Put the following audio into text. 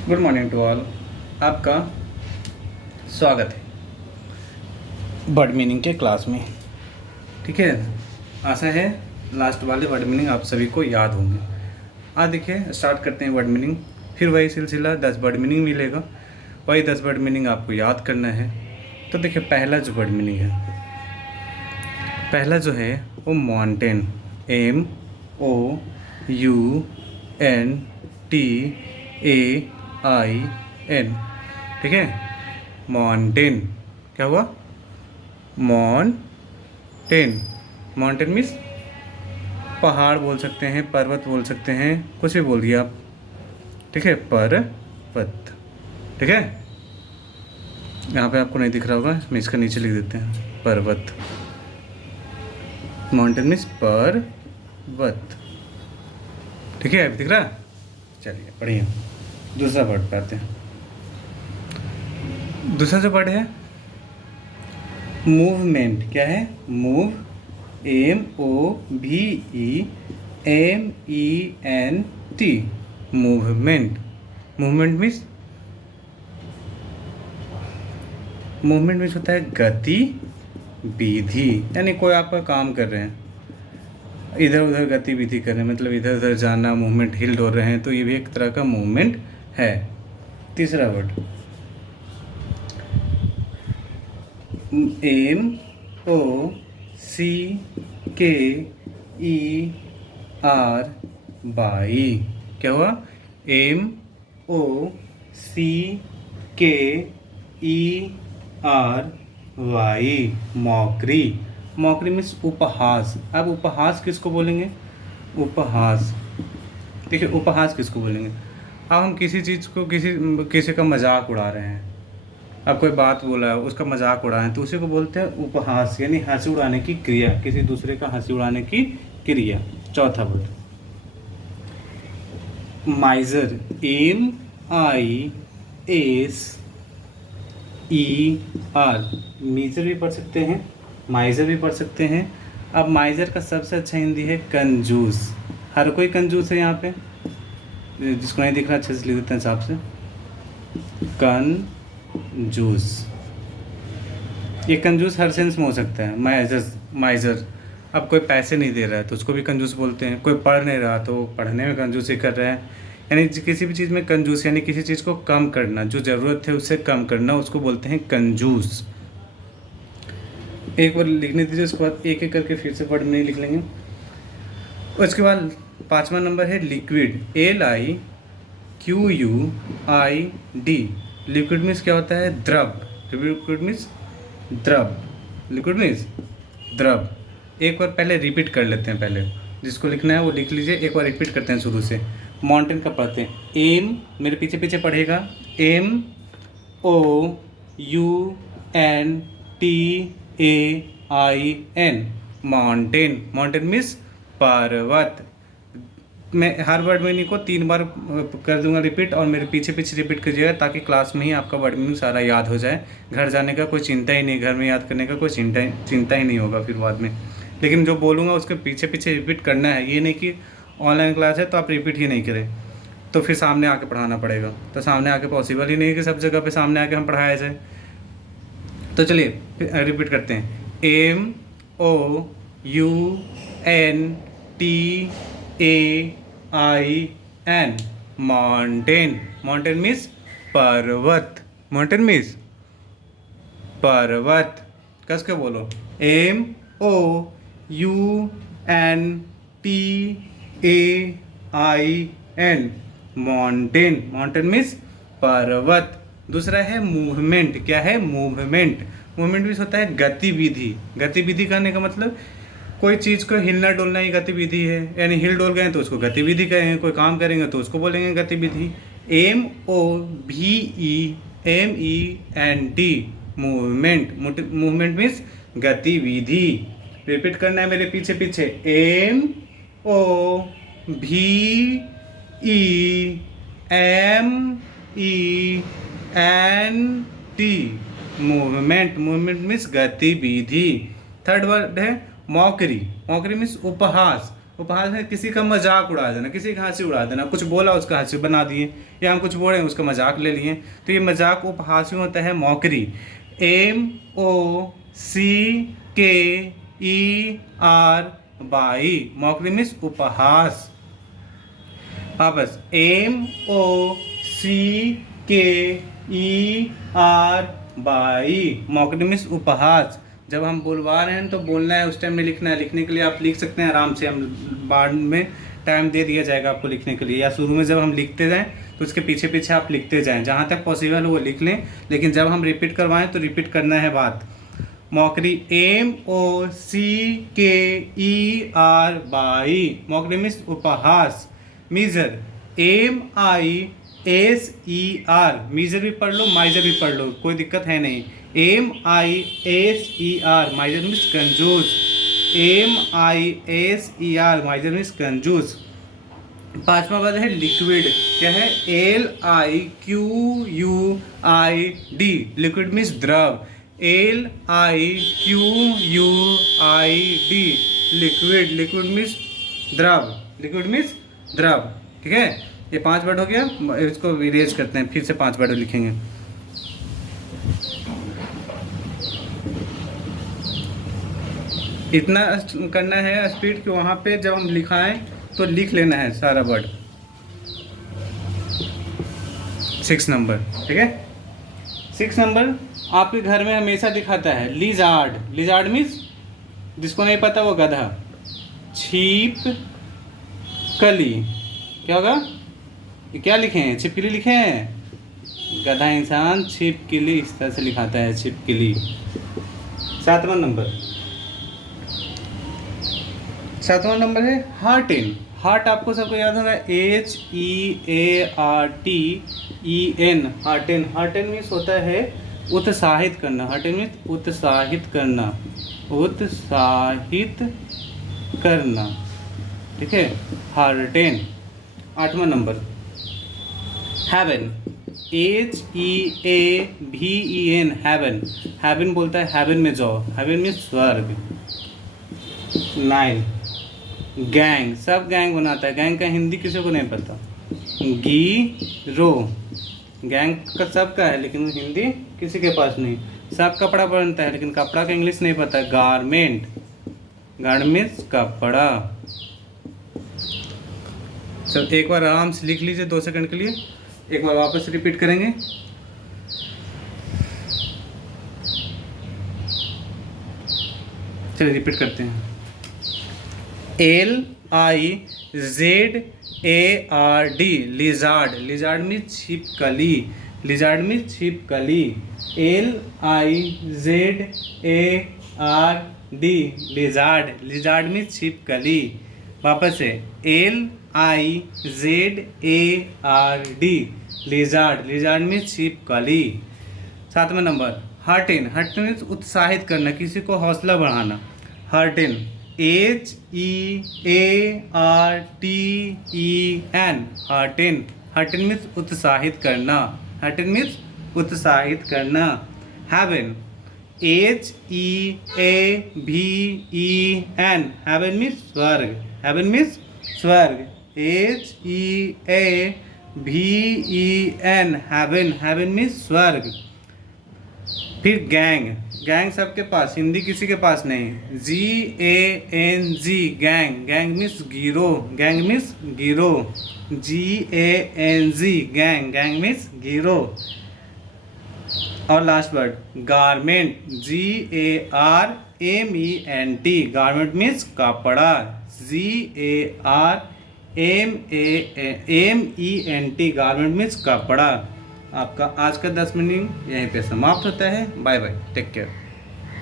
Good morning to all. आपका स्वागत है वर्ड मीनिंग के क्लास में। ठीक है, आशा है लास्ट वाले वर्ड मीनिंग आप सभी को याद होंगे। आज देखिए स्टार्ट करते हैं वर्ड मीनिंग। फिर वही सिलसिला 10 वर्ड मीनिंग मिलेगा, वही 10 वर्ड मीनिंग आपको याद करना है। तो देखिए पहला जो वर्ड मीनिंग है, पहला जो है वो माउंटेन, MOUNTAIN। ठीक है, माउंटेन क्या हुआ? माउंटेन। माउंटेन मीन्स पहाड़ बोल सकते हैं, पर्वत बोल सकते हैं, कुछ भी बोल दिए आप। ठीक है, पर्वत। ठीक है, यहाँ पे आपको नहीं दिख रहा होगा, मैं इसका नीचे लिख देते हैं पर्वत। माउंटेन मीन्स पर्वत। ठीक है, अभी दिख रहा? चलिए बढ़िया। दूसरा वर्ड पे आते हैं। दूसरा जो वर्ड है मूवमेंट। क्या है? Move, MOVEMENT। Movement. Movement means होता है गति विधि, यानी कोई आपका काम कर रहे हैं, इधर उधर गतिविधि कर रहे हैं, मतलब इधर उधर जाना, मूवमेंट, हिल डोल रहे हैं, तो ये भी एक तरह का मूवमेंट है। तीसरा वर्ड MOCKERY। क्या हुआ? MOCKERY, mockery. मॉकरी मीन्स उपहास। अब उपहास किसको बोलेंगे? उपहास। देखिए उपहास किसको बोलेंगे? अब हम किसी चीज़ को किसी का मजाक उड़ा रहे हैं, अब कोई बात बोला है, उसका मजाक उड़ाए हैं, तो उसी को बोलते हैं उपहास, यानी हंसी उड़ाने की क्रिया, किसी दूसरे का हंसी उड़ाने की क्रिया। चौथा वर्ड माइजर, MISER। मीजर भी पढ़ सकते हैं, माइजर भी पढ़ सकते हैं। अब माइजर का सबसे अच्छा हिंदी है कंजूस। हर कोई कंजूस है यहाँ पे, जिसको नहीं दिख रहा अच्छे से लिख देते हैं हिसाब से, कंजूस। ये कंजूस हर सेंस में हो सकता है। माइजर, अब कोई पैसे नहीं दे रहा है तो उसको भी कंजूस बोलते हैं। कोई पढ़ नहीं रहा तो पढ़ने में कंजूसी कर रहा है, यानी किसी भी चीज़ में कंजूस, यानी किसी चीज़ को कम करना, जो ज़रूरत है उससे कम करना, उसको बोलते हैं कंजूस। एक बार लिखने दीजिए, उसके बाद एक एक करके फिर से वर्ड में लिख लेंगे। उसके बाद 5वां नंबर है लिक्विड, LIQUID। लिक्विड मीन्स क्या होता है? द्रव। लिक्विड मीन्स द्रव। लिक्विड मीन्स द्रव। एक बार पहले रिपीट कर लेते हैं, पहले जिसको लिखना है वो लिख लीजिए। एक बार रिपीट करते हैं शुरू से। माउंटेन का पढ़ते हैं, एम, मेरे पीछे पीछे पढ़ेगा, MOUNTAIN। माउंटेन। माउंटेन मीन्स पर्वत। मैं हर वर्ड मीनिंग को 3 बार कर दूंगा रिपीट, और मेरे पीछे पीछे रिपीट कीजिएगा, ताकि क्लास में ही आपका वर्ड मीनिंग सारा याद हो जाए। घर जाने का कोई चिंता ही नहीं, घर में याद करने का कोई चिंता ही नहीं होगा फिर बाद में। लेकिन जो बोलूँगा उसके पीछे पीछे रिपीट करना है, ये नहीं कि ऑनलाइन क्लास है तो आप रिपीट ही नहीं करें, तो फिर सामने आके पढ़ाना पड़ेगा। तो सामने आके पॉसिबल ही नहीं कि सब जगह पे सामने आके हम पढ़ाया जाए। तो चलिए रिपीट करते हैं, MOUNTAIN। माउंटेन। माउंटेन मीन्स पर्वत। माउंटेन मीन्स पर्वत। कस के बोलो, MOUNTAIN। माउंटेन। माउंटेन मीन्स पर्वत। दूसरा है मूवमेंट। क्या है? मूवमेंट। मूवमेंट मीन्स होता है गतिविधि। गतिविधि करने का मतलब कोई चीज़ को हिलना डोलना ही गतिविधि है, यानी हिल डोल गए तो उसको गतिविधि कहेंगे, कोई काम करेंगे तो उसको बोलेंगे गतिविधि। MOVEMENT। मूवमेंट। मूवमेंट मीन्स गतिविधि। रिपीट करना है मेरे पीछे पीछे, MOVEMENT। मूवमेंट। मूवमेंट मीन्स गतिविधि। थर्ड वर्ड है मॉकरी। मॉकरी मीन्स उपहास। उपहास है किसी का मजाक उड़ा देना, किसी का हंसी उड़ा देना, कुछ बोला उसका हंसी बना दिए, या हम कुछ बोले उसका मजाक ले लिए, तो ये मजाक उपहास में होता है मॉकरी। MOCKERY, मॉकरी मीन्स उपहास। वापस MOCKERY, मॉकरी मीन्स उपहास। जब हम बोलवा रहे हैं तो बोलना है, उस टाइम में लिखना है। लिखने के लिए आप लिख सकते हैं आराम से, हम बाद में टाइम दे दिया जाएगा आपको लिखने के लिए, या शुरू में जब हम लिखते जाएं तो उसके पीछे पीछे आप लिखते जाएं, जहाँ तक पॉसिबल हो वो लिख लें, लेकिन जब हम रिपीट करवाएं तो रिपीट करना है बात। मॉकरी MOCKERY, मॉकरी मीन्स उपहास। मीजर MISER, मीजर भी पढ़ लो माइजर भी पढ़ लो, कोई दिक्कत है नहीं। MISER, माइजर मीन्स कंजूस। MISER, माइजर मीन्स कंजूस। पांचवा वर्ड है लिक्विड। क्या है? LIQUID, लिक्विड मीन्स द्रव। LIQUID, लिक्विड, लिक्विड मीन्स द्रव, लिक्विड मीन्स द्रव। ठीक है, ये 5 वर्ड हो गया। इसको इरेज करते हैं, फिर से 5 वर्ड लिखेंगे। इतना करना है स्पीड कि वहाँ पे जब हम लिखाएं तो लिख लेना है सारा वर्ड। 6 नंबर, ठीक है। 6 नंबर आपके घर में हमेशा दिखाता है लिजार्ड। लिजार्ड मीन्स, जिसको नहीं पता वो गधा। छिपकली, क्या होगा? ये क्या लिखे हैं? छिपकली लिखे हैं। गधा इंसान, छिपकली इस तरह से लिखाता है, छिपकली। 7वां नंबर है हार्टिन। हार्ट आपको सबको याद होगा, HEARTEN, हार्टिन। हार्टिन मीन्स होता है उत्साहित करना। हार्टिन मीन्स उत्साहित करना, उत्साहित करना, ठीक है, हार्टिन। 8वां number heaven, HEAVEN, heaven. Heaven बोलता है हेवन में जाओ, हेवन में स्वर्ग। 9 गैंग, सब गैंग बनाता है। गैंग का हिंदी किसी को नहीं पता। गिरो, गैंग का सबका है लेकिन हिंदी किसी के पास नहीं। सब कपड़ा बनता है लेकिन कपड़ा का इंग्लिश नहीं पता। गारमेंट, गारमेंट्स कपड़ा। चल एक बार आराम से लिख लीजिए 2 सेकंड के लिए, एक बार वापस रिपीट करेंगे। चलिए रिपीट करते हैं। LIZARD, lizard. लिजार्ड मीन्स छिपकली, लिजार्ड मीन्स छिपकली। LIZARD, lizard. लिजार्ड मीन्स छिपकली। वापस से LIZARD, लिजार्ड। लिजार्ड मीन्स छिपकली। 7वां नंबर हार्टिन। हार्टिन मीन्स उत्साहित करना, किसी को हौसला बढ़ाना। हार्टिन, HEARTEN, हार्टिन। हार्टिन मीन्स उत्साहित करना, हार्टिन मीन्स उत्साहित करना। हेवन, HEAVEN, हेवन मीन्स स्वर्ग, हेवन मीन्स स्वर्ग। HEAVEN, हेवन, हेवन मीन्स स्वर्ग। फिर गैंग, गैंग सबके पास, हिंदी किसी के पास नहीं। GANG, gang. गैंग मीन्स गिरोह, गैंग मीन्स गिरोह। GANG, gang. गैंग मीन्स गिरोह। और last word garment, GARMENT, garment means कपड़ा। GARMENT, गारमेंट मीन्स कपड़ा। आपका आज का 10 मिनट यहीं पे समाप्त होता है। Bye bye, take care.